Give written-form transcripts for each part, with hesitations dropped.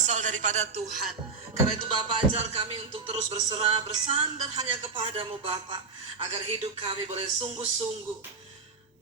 berasal daripada Tuhan. Karena itu Bapa, ajar kami untuk terus berserah, bersandar hanya kepadamu Bapa, agar hidup kami boleh sungguh-sungguh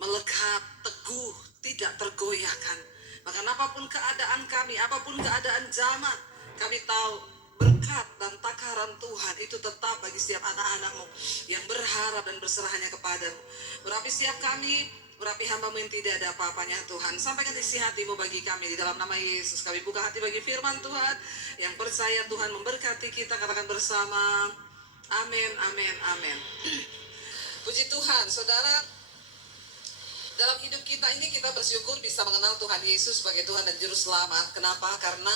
melekat, teguh, tidak tergoyahkan. Maka apapun keadaan kami, apapun keadaan zaman, kami tahu berkat dan takaran Tuhan itu tetap bagi setiap anak-anakmu yang berharap dan berserah hanya kepadamu. Berapi setiap kami, berapi hamba-mu yang tidak ada apa-apanya Tuhan. Sampaikan isi hatimu bagi kami di dalam nama Yesus. Kami buka hati bagi firman Tuhan. Yang percaya Tuhan memberkati kita, katakan bersama, amin, amin, amin. Puji Tuhan, saudara. Dalam hidup kita ini kita bersyukur bisa mengenal Tuhan Yesus sebagai Tuhan dan Juru Selamat. Kenapa? Karena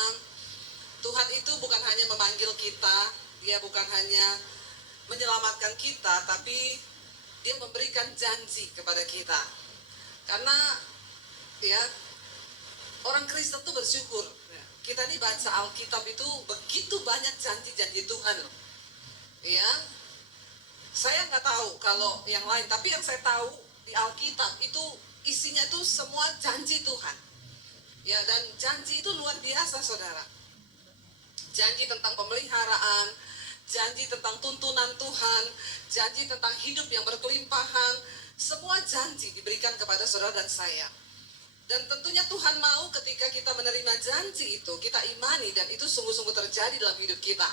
Tuhan itu bukan hanya memanggil kita, Dia bukan hanya menyelamatkan kita, tapi Dia memberikan janji kepada kita. Karena ya, orang Kristen itu bersyukur. Kita ini baca Alkitab itu begitu banyak janji-janji Tuhan loh. Ya, saya nggak tahu kalau yang lain, tapi yang saya tahu di Alkitab itu isinya itu semua janji Tuhan. Ya, dan janji itu luar biasa, saudara. Janji tentang pemeliharaan, janji tentang tuntunan Tuhan, janji tentang hidup yang berkelimpahan, semua janji diberikan kepada saudara dan saya. Dan tentunya Tuhan mau ketika kita menerima janji itu, kita imani dan itu sungguh-sungguh terjadi dalam hidup kita.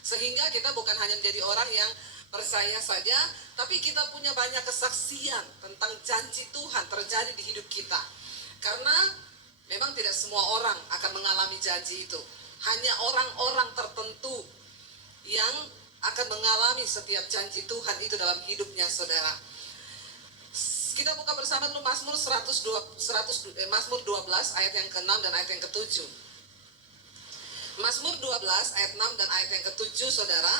Sehingga kita bukan hanya menjadi orang yang percaya saja, tapi kita punya banyak kesaksian tentang janji Tuhan terjadi di hidup kita. Karena memang tidak semua orang akan mengalami janji itu. Hanya orang-orang tertentu yang akan mengalami setiap janji Tuhan itu dalam hidupnya, saudara. Kita buka bersama dulu Mazmur 12 ayat yang ke-6 dan ayat yang ke-7. Mazmur 12 ayat 6 dan ayat yang ke-7, saudara.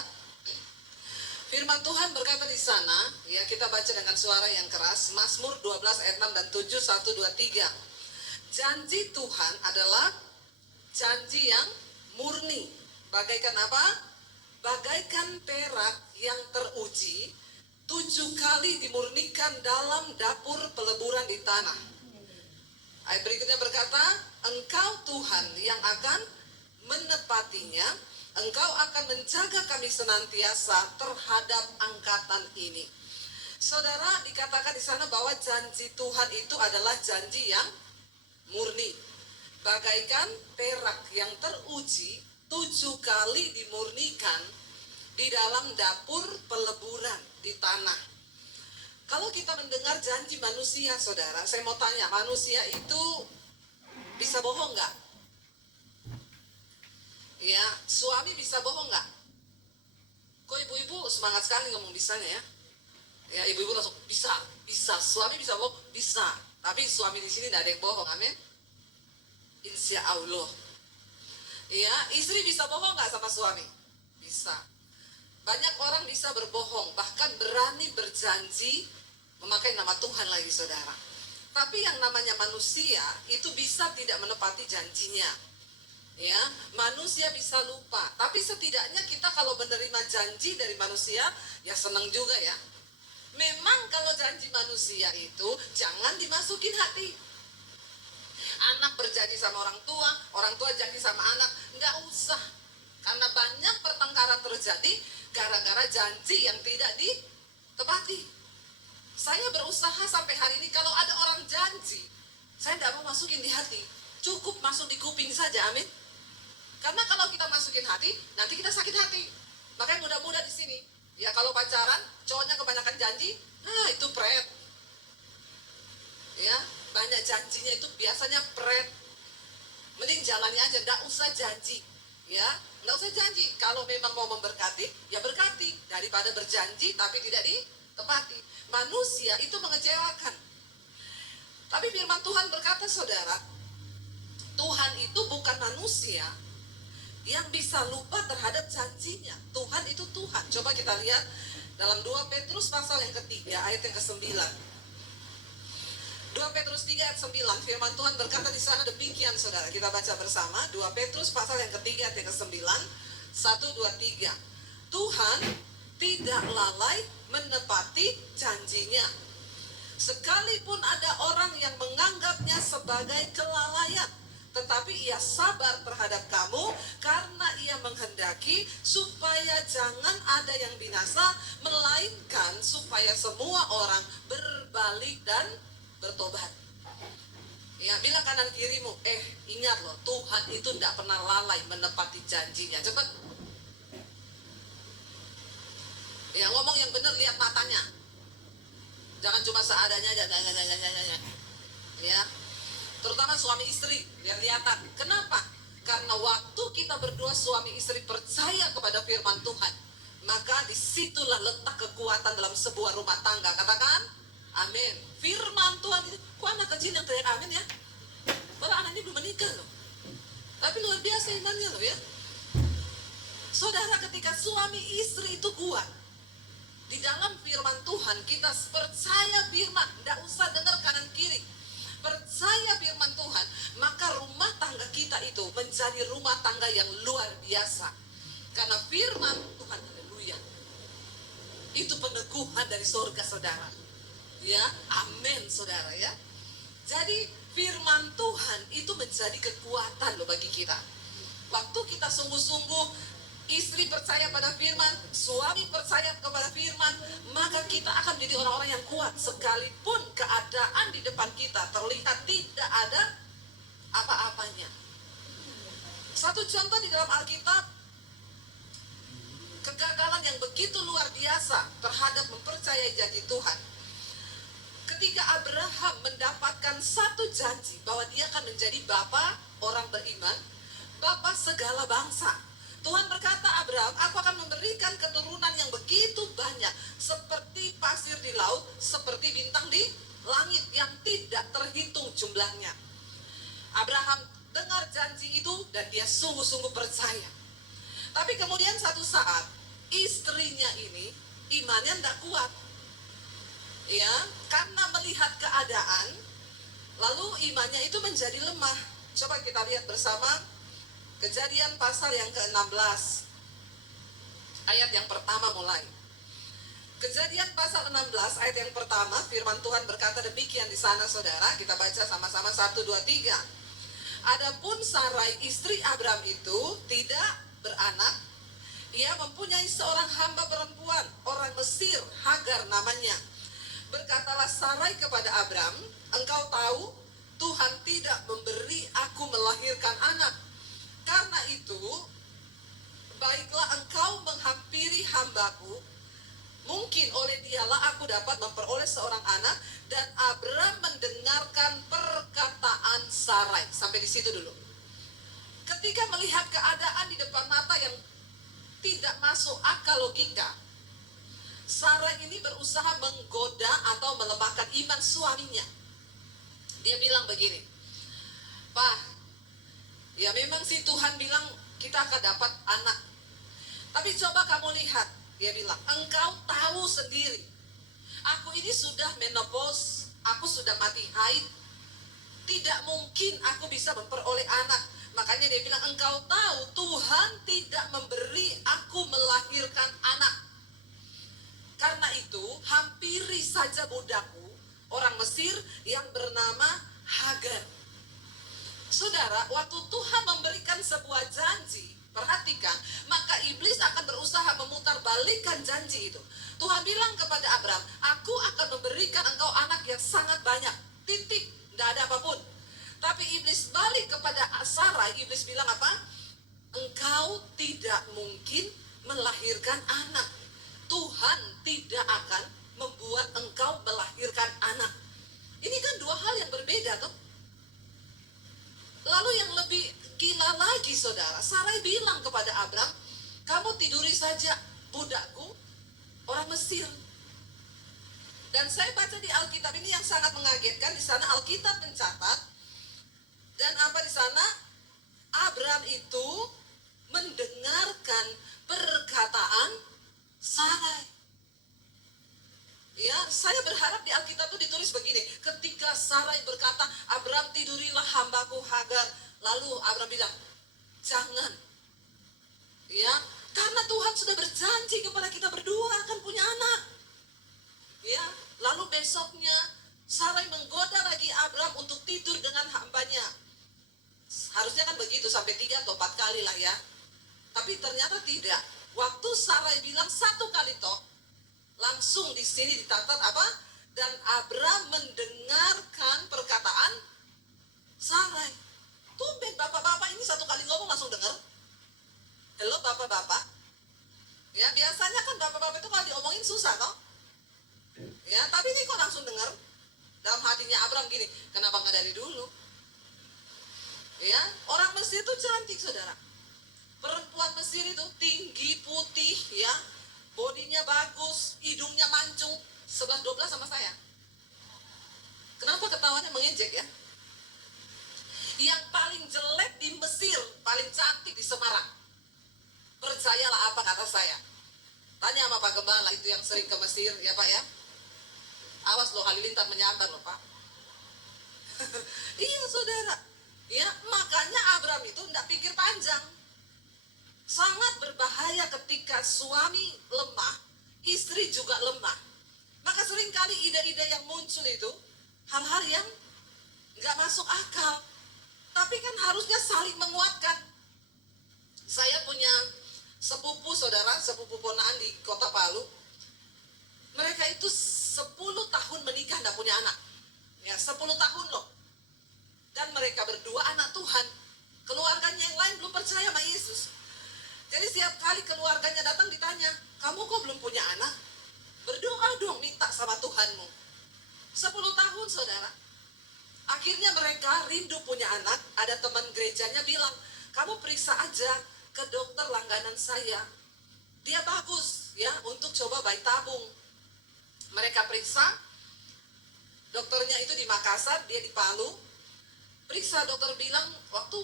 Firman Tuhan berkata di sana, ya kita baca dengan suara yang keras. Mazmur 12 ayat 6 dan 7, 1, 2, 3. Janji Tuhan adalah janji yang murni. Bagaikan apa? Bagaikan perak yang teruji, 7 kali dimurnikan dalam dapur peleburan di tanah. Ayat berikutnya berkata, Engkau Tuhan yang akan menepatinya. Engkau akan menjaga kami senantiasa terhadap angkatan ini. Saudara, dikatakan di sana bahwa janji Tuhan itu adalah janji yang murni. Bagaikan perak yang teruji, 7 kali dimurnikan di dalam dapur peleburan di tanah. Kalau kita mendengar janji manusia, saudara, saya mau tanya, manusia itu bisa bohong nggak? Ya, suami bisa bohong nggak? Kok ibu-ibu semangat sekali ngomong bisanya ya? Ya, ibu-ibu langsung bisa. Suami bisa bohong, bisa. Tapi suami di sini tidak ada yang bohong, amin. Insya Allah. Ya, istri bisa bohong nggak sama suami? Bisa. Banyak orang bisa berbohong, bahkan berani berjanji memakai nama Tuhan lagi, saudara. Tapi yang namanya manusia itu bisa tidak menepati janjinya. Ya, manusia bisa lupa, tapi setidaknya kita kalau menerima janji dari manusia, ya senang juga ya. Memang kalau janji manusia itu jangan dimasukin hati. Anak berjanji sama orang tua janji sama anak, nggak usah. Karena banyak pertengkaran terjadi gara-gara janji yang tidak ditepati. Saya berusaha sampai hari ini kalau ada orang janji, saya nggak mau masukin di hati, cukup masuk di kuping saja, amin. Karena kalau kita masukin hati, nanti kita sakit hati. Makanya muda-muda di sini, ya kalau pacaran, cowoknya kebanyakan janji, itu pret. Ya, banyak janjinya itu biasanya pret. Mending jalannya aja, nggak usah janji. Ya, nggak usah janji. Kalau memang mau memberkati, ya berkati. Daripada berjanji tapi tidak ditepati. Manusia itu mengecewakan. Tapi firman Tuhan berkata, saudara, Tuhan itu bukan manusia yang bisa lupa terhadap janjinya. Tuhan itu Tuhan. Coba kita lihat dalam 2 Petrus pasal yang ketiga ayat yang ke-9. 2 Petrus 3 ayat 9, firman Tuhan berkata di sana demikian, saudara. Kita baca bersama 2 Petrus pasal yang ketiga ayat yang ke-9. 1, 2, 3. Tuhan tidak lalai menepati janjinya. Sekalipun ada orang yang menganggapnya sebagai kelalaian, tetapi ia sabar terhadap kamu karena ia menghendaki supaya jangan ada yang binasa, melainkan supaya semua orang berbalik dan bertobat. Ya, bilang kanan kirimu, ingat loh, Tuhan itu tidak pernah lalai menepati janjinya. Cepat. Ya, ngomong yang benar, lihat matanya. Jangan cuma seadanya aja. Ya. Terutama suami istri, yang kelihatan. Kenapa? Karena waktu kita berdua suami istri percaya kepada firman Tuhan, maka disitulah letak kekuatan dalam sebuah rumah tangga. Katakan, amin. Firman Tuhan itu, kok anak kecil yang teriak amin ya? Padahal anak ini belum menikah loh. Tapi luar biasa imannya loh ya. Saudara, ketika suami istri itu kuat di dalam firman Tuhan, kita percaya firman, tidak usah dengar kanan kiri. Percaya firman Tuhan, maka rumah tangga kita itu menjadi rumah tangga yang luar biasa. Karena firman Tuhan, haleluya, itu peneguhan dari surga, saudara. Ya, amin, saudara ya. Jadi firman Tuhan itu menjadi kekuatan loh bagi kita. Waktu kita sungguh-sungguh, istri percaya pada firman, suami percaya kepada firman, maka kita akan menjadi orang-orang yang kuat. Sekalipun keadaan di depan kita terlihat tidak ada apa-apanya. Satu contoh di dalam Alkitab, kegagalan yang begitu luar biasa terhadap mempercayai janji Tuhan. Ketika Abraham mendapatkan satu janji bahwa dia akan menjadi bapa orang beriman, bapa segala bangsa. Tuhan berkata, Abraham, aku akan memberikan keturunan yang begitu banyak, seperti pasir di laut, seperti bintang di langit yang tidak terhitung jumlahnya. Abraham dengar janji itu dan dia sungguh-sungguh percaya. Tapi kemudian satu saat, istrinya ini imannya tidak kuat. Ya, karena melihat keadaan, lalu imannya itu menjadi lemah. Coba kita lihat bersama Kejadian pasal yang ke-16, ayat yang pertama mulai. Kejadian pasal 16 ayat yang pertama, firman Tuhan berkata demikian di sana, saudara. Kita baca sama-sama 1, 2, 3. Adapun Sarai istri Abram itu tidak beranak. Ia mempunyai seorang hamba perempuan, orang Mesir, Hagar namanya. Berkatalah Sarai kepada Abram, engkau tahu Tuhan tidak memberi aku melahirkan anak. Karena itu, baiklah engkau menghampiri hambaku, mungkin oleh dialah aku dapat memperoleh seorang anak. Dan Abram mendengarkan perkataan Sarai. Sampai di situ dulu. Ketika melihat keadaan di depan mata yang tidak masuk akal logika, Sarai ini berusaha menggoda atau melemahkan iman suaminya. Dia bilang begini, Pak, ya memang sih Tuhan bilang kita akan dapat anak. Tapi coba kamu lihat, dia bilang, engkau tahu sendiri, aku ini sudah menopause, aku sudah mati haid, tidak mungkin aku bisa memperoleh anak. Makanya dia bilang, engkau tahu Tuhan tidak memberi aku melahirkan anak. Karena itu, hampiri saja budakku, orang Mesir yang bernama Hagar. Saudara, waktu Tuhan memberikan sebuah janji, perhatikan, maka iblis akan berusaha memutarbalikkan janji itu. Tuhan bilang kepada Abram, aku akan memberikan engkau anak yang sangat banyak. Titik, tidak ada apapun. Tapi iblis balik kepada Sarai, iblis bilang apa? Engkau tidak mungkin melahirkan anak. Tuhan tidak akan membuat engkau melahirkan anak. Ini kan dua hal yang berbeda, toh. Lalu yang lebih gila lagi, saudara, Sarai bilang kepada Abram, kamu tiduri saja budakku, orang Mesir. Dan saya baca di Alkitab ini yang sangat mengagetkan. Di sana Alkitab mencatat, dan apa di sana? Abram itu mendengarkan perkataan Sarai. Ya, saya berharap di Alkitab itu ditulis begini. Ketika Sarai berkata, Abram tidurilah hambaku Hagar. Lalu Abram bilang, jangan. Ya, karena Tuhan sudah berjanji kepada kita berdua akan punya anak. Ya, lalu besoknya Sarai menggoda lagi Abram untuk tidur dengan hambanya. Harusnya kan begitu sampai 3 atau 4 kali lah ya. Tapi ternyata tidak. Waktu Sarai bilang 1 kali toh, langsung di sini dicatat apa? Dan Abram mendengarkan perkataan Sarai. Tumben bapak-bapak ini 1 kali ngomong langsung dengar. Halo bapak-bapak. Ya biasanya kan bapak-bapak itu kalau diomongin susah toh. Ya tapi ini kok langsung dengar. Dalam hatinya Abram gini, kenapa nggak dari dulu? Ya orang Mesir itu cantik saudara. Perempuan Mesir itu tinggi, putih, ya, bodinya bagus, hidungnya mancung, 11-12 sama saya. Kenapa ketawanya mengejek ya? Yang paling jelek di Mesir, paling cantik di Semarang. Percayalah apa kata saya. Tanya sama Pak Gembala itu yang sering ke Mesir, ya Pak ya. Awas loh Halilintar menyambar loh Pak. Iya saudara. Ya makanya Abram itu tidak pikir panjang. Sangat berbahaya ketika suami lemah, istri juga lemah. Maka seringkali ide-ide yang muncul itu hal-hal yang nggak masuk akal. Tapi kan harusnya saling menguatkan. Saya punya sepupu saudara, sepupu ponaan di Kota Palu. Mereka itu 10 tahun menikah tidak punya anak. Ya 10 tahun loh. Dan mereka berdua anak Tuhan. Keluarganya yang lain belum percaya sama Yesus. Jadi setiap kali keluarganya datang ditanya, kamu kok belum punya anak? Berdoa dong, minta sama Tuhanmu. 10 tahun saudara. Akhirnya mereka rindu punya anak. Ada teman gerejanya bilang, kamu periksa aja ke dokter langganan saya. Dia bagus ya untuk coba bayi tabung. Mereka periksa. Dokternya itu di Makassar, dia di Palu. Periksa, dokter bilang, waktu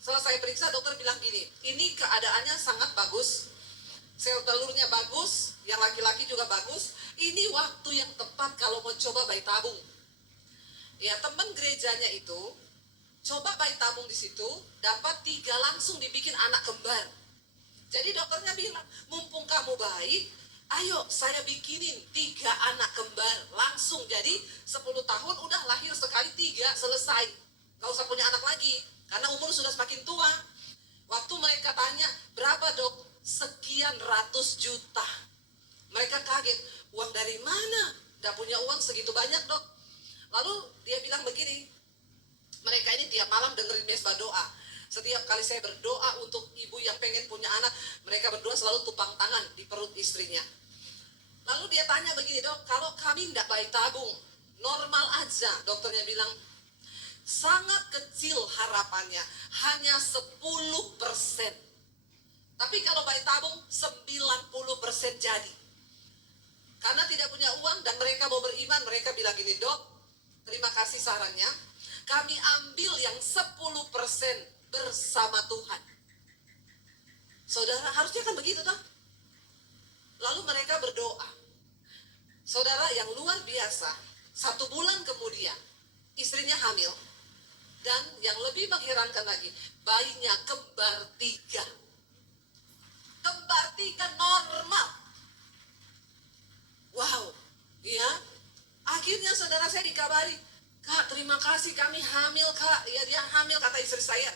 selesai periksa, dokter bilang gini, ini keadaannya sangat bagus, sel telurnya bagus, yang laki-laki juga bagus, ini waktu yang tepat kalau mau coba bayi tabung. Ya teman gerejanya itu, coba bayi tabung di situ, dapat 3 langsung dibikin anak kembar. Jadi dokternya bilang, mumpung kamu baik, ayo saya bikinin 3 anak kembar, langsung jadi 10 tahun udah lahir sekali 3, selesai. Gak usah punya anak lagi, karena umur sudah semakin tua. Waktu mereka tanya, berapa dok? Sekian ratus juta. Mereka kaget, uang dari mana? Gak punya uang segitu banyak dok. Lalu dia bilang begini, mereka ini tiap malam dengerin mesbah doa. Setiap kali saya berdoa untuk ibu yang pengen punya anak, mereka berdua selalu tumpang tangan di perut istrinya. Lalu dia tanya begini, dok, kalau kami tidak bayi tabung, normal aja, dokternya bilang, sangat kecil harapannya, hanya 10%. Tapi kalau bayi tabung 90% jadi. Karena tidak punya uang dan mereka mau beriman, mereka bilang gini, dok, terima kasih sarannya, kami ambil yang 10% bersama Tuhan. Saudara, harusnya kan begitu toh? Lalu mereka berdoa. Saudara, yang luar biasa, 1 bulan kemudian, istrinya hamil. Dan yang lebih mengherankan lagi, bayinya kembar 3. Kembar 3 normal. Wow, ya. Akhirnya saudara saya dikabari, Kak, terima kasih kami hamil Kak. Ya dia hamil, kata istri saya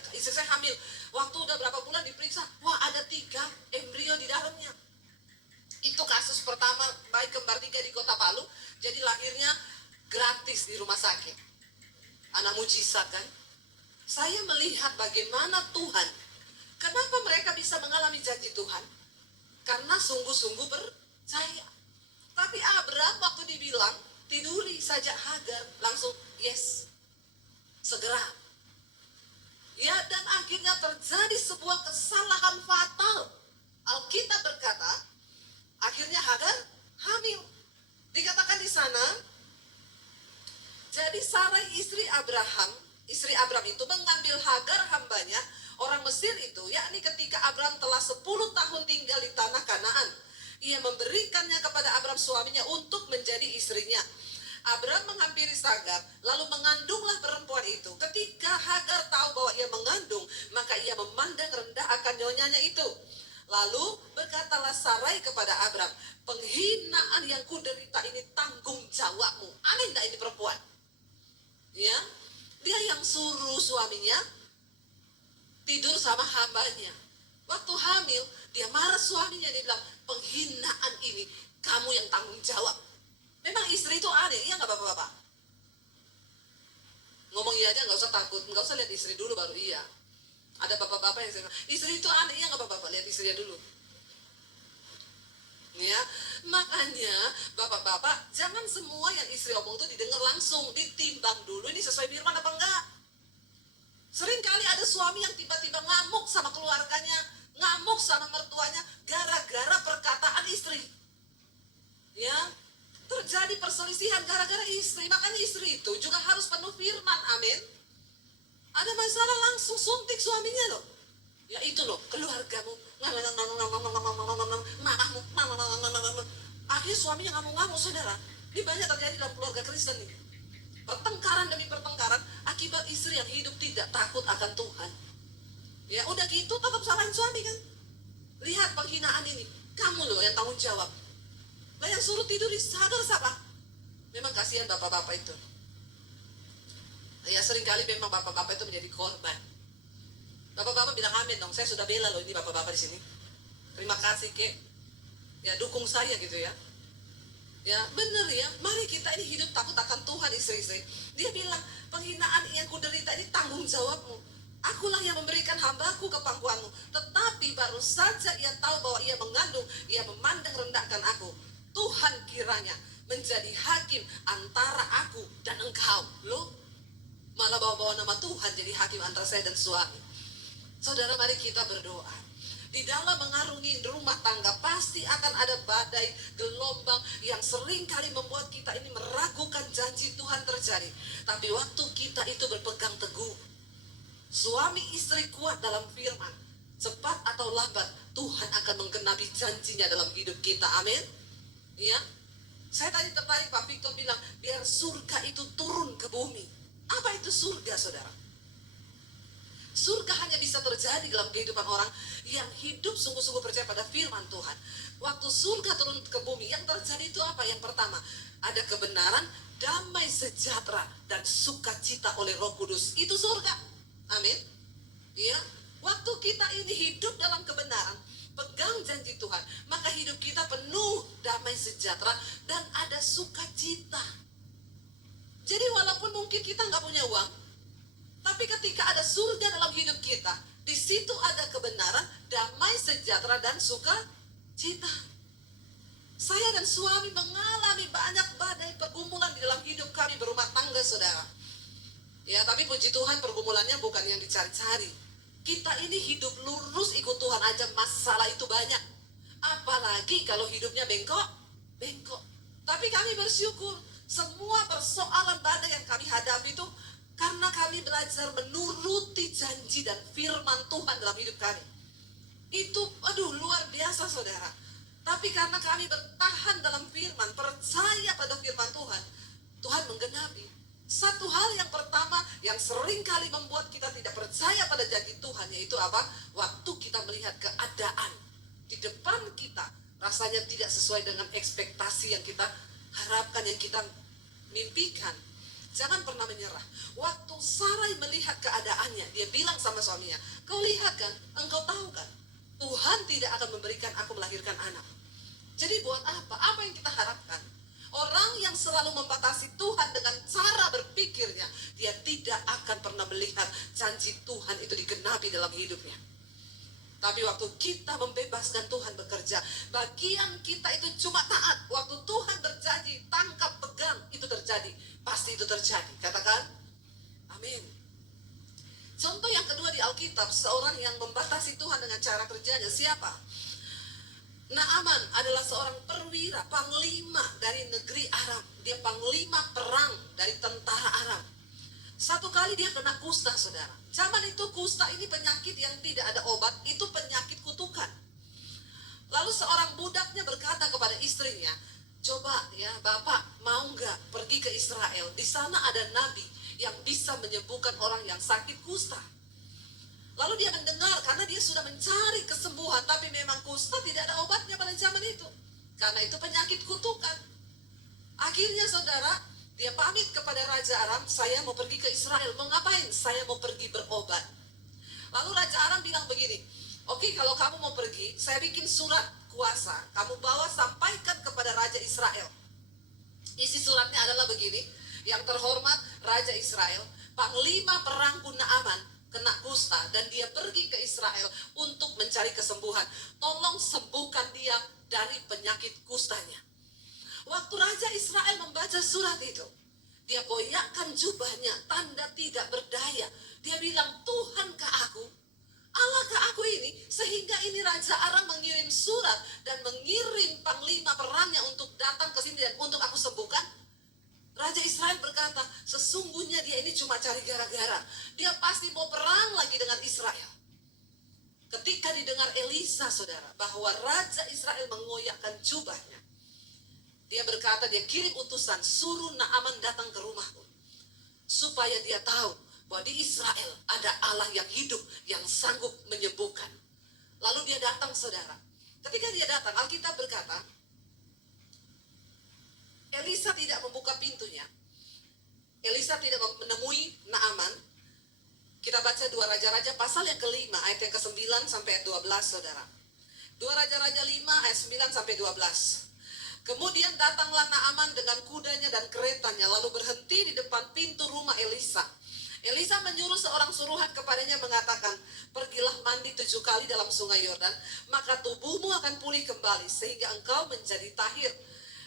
hamil. Waktu udah berapa bulan diperiksa, wah ada 3 embrio di dalamnya. Itu kasus pertama bayi kembar 3 di Kota Palu. Jadi lahirnya gratis di rumah sakit. Anak mujizat kan? Saya melihat bagaimana Tuhan. Kenapa mereka bisa mengalami janji Tuhan? Karena sungguh-sungguh percaya. Tapi Abram waktu dibilang, tiduri saja Hagar, langsung yes. Segera. Ya dan akhirnya terjadi sebuah kesalahan fatal. Alkitab berkata, akhirnya Hagar hamil. Dikatakan di sana, jadi Sarai istri Abram itu mengambil Hagar hambanya, orang Mesir itu, yakni ketika Abram telah 10 tahun tinggal di tanah Kanaan. Ia memberikannya kepada Abram suaminya untuk menjadi istrinya. Abram menghampiri Hagar, lalu mengandunglah perempuan itu. Ketika Hagar tahu bahwa ia mengandung, maka ia memandang rendah akan nyonyanya itu. Lalu berkatalah Sarai kepada Abram, penghinaan yang kuderita ini tanggung jawabmu. Aneh enggak ini perempuan? Ya, dia yang suruh suaminya tidur sama hambanya. Waktu hamil, dia marah suaminya, dia bilang, penghinaan ini kamu yang tanggung jawab. Memang istri itu aneh, iya nggak bapak-bapak? Ngomong iya aja, nggak usah takut, nggak usah lihat istri dulu baru iya. Ada bapak-bapak yang saya bilang, istri itu aneh, iya nggak bapak-bapak, lihat istrinya dulu. Ya, makanya bapak-bapak jangan semua yang istri omong itu didengar langsung, ditimbang dulu ini sesuai firman apa enggak. Sering kali ada suami yang tiba-tiba ngamuk sama keluarganya, ngamuk sama mertuanya gara-gara perkataan istri. Ya, terjadi perselisihan gara-gara istri. Makanya istri itu juga harus penuh firman. Amin. Ada masalah langsung suntik suaminya loh. Ya itu loh, keluargamu, mamamu, akhirnya suaminya ngamuk-ngamuk, saudara. Ini banyak terjadi dalam keluarga Kristen nih. Pertengkaran demi pertengkaran akibat istri yang hidup tidak takut akan Tuhan. Ya udah gitu tetap salahin suami kan. Lihat penghinaan ini, kamu loh yang tanggung jawab. Lah yang suruh tidur sadar siapa? Memang kasihan bapak-bapak itu. Ya seringkali memang bapak-bapak itu menjadi korban. Bapak-bapak bilang amin dong, saya sudah bela loh ini bapak-bapak di sini. Terima kasih kek. Ya dukung saya gitu ya. Ya benar ya, mari kita ini hidup takut akan Tuhan istri-istri. Dia bilang, penghinaan yang kuderita ini tanggung jawabmu. Akulah yang memberikan hambaku ke pangkuanmu. Tetapi baru saja ia tahu bahwa ia mengandung, ia memandang rendahkan aku. Tuhan kiranya menjadi hakim antara aku dan engkau. Loh, malah bawa-bawa nama Tuhan jadi hakim antara saya dan suami. Saudara, mari kita berdoa. Di dalam mengarungi rumah tangga pasti akan ada badai, gelombang yang sering kali membuat kita ini meragukan janji Tuhan terjadi. Tapi waktu kita itu berpegang teguh, suami istri kuat dalam firman, cepat atau lambat Tuhan akan menggenapi janjinya dalam hidup kita. Amin. Ya, saya tadi tertarik Pak Victor bilang biar surga itu turun ke bumi. Apa itu surga, saudara? Surga hanya bisa terjadi dalam kehidupan orang yang hidup sungguh-sungguh percaya pada firman Tuhan. Waktu surga turun ke bumi, yang terjadi itu apa? Yang pertama, ada kebenaran, damai sejahtera, dan sukacita oleh Roh Kudus. Itu surga. Amin. Ya, waktu kita ini hidup dalam kebenaran, pegang janji Tuhan, maka hidup kita penuh damai sejahtera dan ada sukacita. Jadi walaupun mungkin kita nggak punya uang, tapi ketika ada surga dalam hidup kita, di situ ada kebenaran, damai sejahtera, dan sukacita. Saya dan suami mengalami banyak badai pergumulan di dalam hidup kami berumah tangga, saudara. Ya, tapi puji Tuhan pergumulannya bukan yang dicari-cari. Kita ini hidup lurus ikut Tuhan aja masalah itu banyak. Apalagi kalau hidupnya bengkok. Tapi kami bersyukur semua persoalan badai yang kami hadapi itu karena kami belajar menuruti janji dan firman Tuhan dalam hidup kami. Itu luar biasa, saudara. Tapi karena kami bertahan dalam firman, percaya pada firman Tuhan, Tuhan menggenapi. Satu hal yang pertama yang sering kali membuat kita tidak percaya pada janji Tuhan, yaitu apa? Waktu kita melihat keadaan di depan kita rasanya tidak sesuai dengan ekspektasi yang kita harapkan, yang kita mimpikan. Jangan pernah menyerah. Waktu Sarai melihat keadaannya, dia bilang sama suaminya, kau lihat kan, engkau tahu kan, Tuhan tidak akan memberikan aku melahirkan anak. Jadi buat apa? Apa yang kita harapkan? Orang yang selalu membatasi Tuhan dengan cara berpikirnya, dia tidak akan pernah melihat janji Tuhan itu digenapi dalam hidupnya. Tapi waktu kita membebaskan Tuhan bekerja, bagian kita itu cuma taat. Waktu Tuhan berjanji, tangkap, pegang, itu terjadi. Pasti itu terjadi. Katakan, amin. Contoh yang kedua di Alkitab, seorang yang membatasi Tuhan dengan cara kerjanya, siapa? Naaman adalah seorang perwira, panglima dari negeri Aram. Dia panglima perang dari tentara Aram. Satu kali dia kena kusta, saudara. Zaman itu kusta ini penyakit yang tidak ada obat, itu penyakit kutukan. Lalu seorang budaknya berkata kepada istrinya, coba ya Bapak mau nggak pergi ke Israel? Di sana ada nabi yang bisa menyembuhkan orang yang sakit kusta. Lalu dia mendengar karena dia sudah mencari kesembuhan, tapi memang kusta tidak ada obatnya pada zaman itu. Karena itu penyakit kutukan. Akhirnya saudara, dia pamit kepada Raja Aram, saya mau pergi ke Israel. Mau ngapain? Saya mau pergi berobat. Lalu Raja Aram bilang begini, oke, kalau kamu mau pergi, saya bikin surat kuasa, kamu bawa sampaikan kepada Raja Israel. Isi suratnya adalah begini, yang terhormat Raja Israel, Panglima Perangku Naaman kena kusta dan dia pergi ke Israel untuk mencari kesembuhan. Tolong sembuhkan dia dari penyakit kustanya. Waktu Raja Israel membaca surat itu, dia goyahkan jubahnya, tanda tidak berdaya. Dia bilang, Tuhankah aku? Allahkah aku ini? Sehingga ini Raja Aram mengirim surat dan mengirim panglima perangnya untuk datang ke sini dan untuk aku sembuhkan. Raja Israel berkata, sesungguhnya dia ini cuma cari gara-gara. Dia pasti mau perang lagi dengan Israel. Ketika didengar Elisa, saudara, bahwa Raja Israel mengoyakkan jubahnya, dia berkata, dia kirim utusan, suruh Naaman datang ke rumahku, supaya dia tahu bahwa di Israel ada Allah yang hidup, yang sanggup menyembuhkan. Lalu dia datang, saudara. Ketika dia datang, Alkitab berkata, Elisa tidak membuka pintunya. Elisa tidak menemui Naaman. Kita baca 2 Raja-Raja pasal yang ke-5 ayat yang ke-9 sampai ayat 12, saudara. 2 Raja-Raja 5 ayat 9 sampai 12. Kemudian datanglah Naaman dengan kudanya dan keretanya, lalu berhenti di depan pintu rumah Elisa. Elisa menyuruh seorang suruhan kepadanya mengatakan, pergilah mandi 7 kali dalam sungai Yordan, maka tubuhmu akan pulih kembali sehingga engkau menjadi tahir.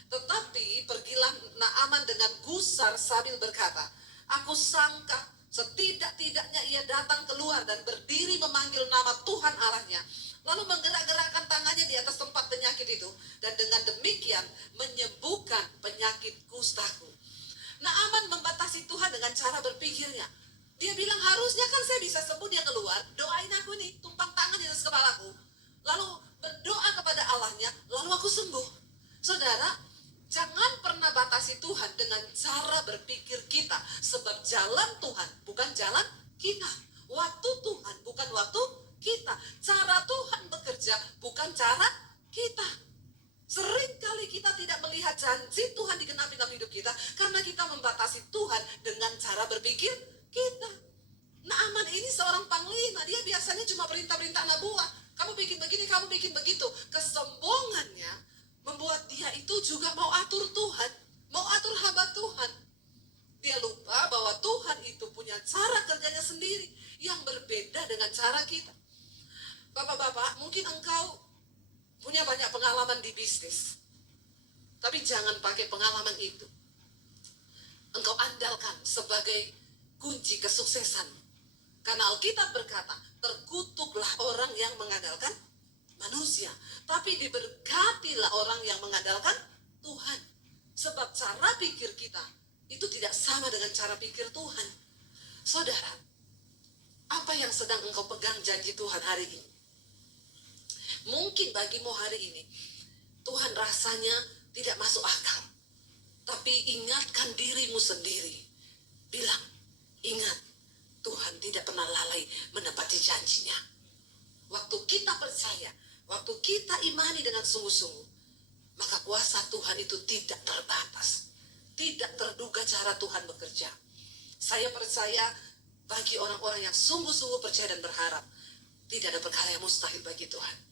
Tetapi pergilah Naaman dengan gusar sambil berkata, aku sangka setidak-tidaknya ia datang keluar dan berdiri memanggil nama Tuhan Allahnya, lalu menggerak-gerakkan tangannya di atas tempat penyakit itu, dan dengan demikian menyembuhkan penyakit kustaku. Naaman membatasi Tuhan dengan cara berpikirnya. Dia bilang, harusnya kan saya bisa sembuh, dia keluar, doain aku nih, tumpang tangan di atas kepalaku, lalu berdoa kepada Allahnya, lalu aku sembuh. Saudara, jangan pernah batasi Tuhan dengan cara berpikir kita, sebab jalan Tuhan bukan jalan kita, waktu Tuhan bukan waktu kita, cara Tuhan bekerja bukan cara kita. Seringkali kita tidak melihat janji Tuhan digenapi dalam hidup kita karena kita membatasi Tuhan dengan cara berpikir kita. Naaman ini seorang panglima, dia biasanya cuma perintah-perintah anak buah, kamu bikin begini, kamu bikin begitu. Kesombongannya membuat dia itu juga mau atur Tuhan, mau atur hamba Tuhan. Dia lupa bahwa Tuhan itu punya cara kerjanya sendiri yang berbeda dengan cara kita. Bapak-bapak, mungkin engkau punya banyak pengalaman di bisnis, tapi jangan pakai pengalaman itu engkau andalkan sebagai kunci kesuksesan. Karena Alkitab berkata, terkutuklah orang yang mengandalkan manusia, tapi diberkatilah orang yang mengandalkan Tuhan. Sebab cara pikir kita itu tidak sama dengan cara pikir Tuhan. Saudara, apa yang sedang engkau pegang janji Tuhan hari ini? Mungkin bagimu hari ini Tuhan rasanya tidak masuk akal, tapi ingatkan dirimu sendiri. Bilang, ingat, Tuhan tidak pernah lalai menepati janjinya. Waktu kita percaya, waktu kita imani dengan sungguh-sungguh, maka kuasa Tuhan itu tidak terbatas, tidak terduga cara Tuhan bekerja. Saya percaya bagi orang-orang yang sungguh-sungguh percaya dan berharap, tidak ada perkara yang mustahil bagi Tuhan.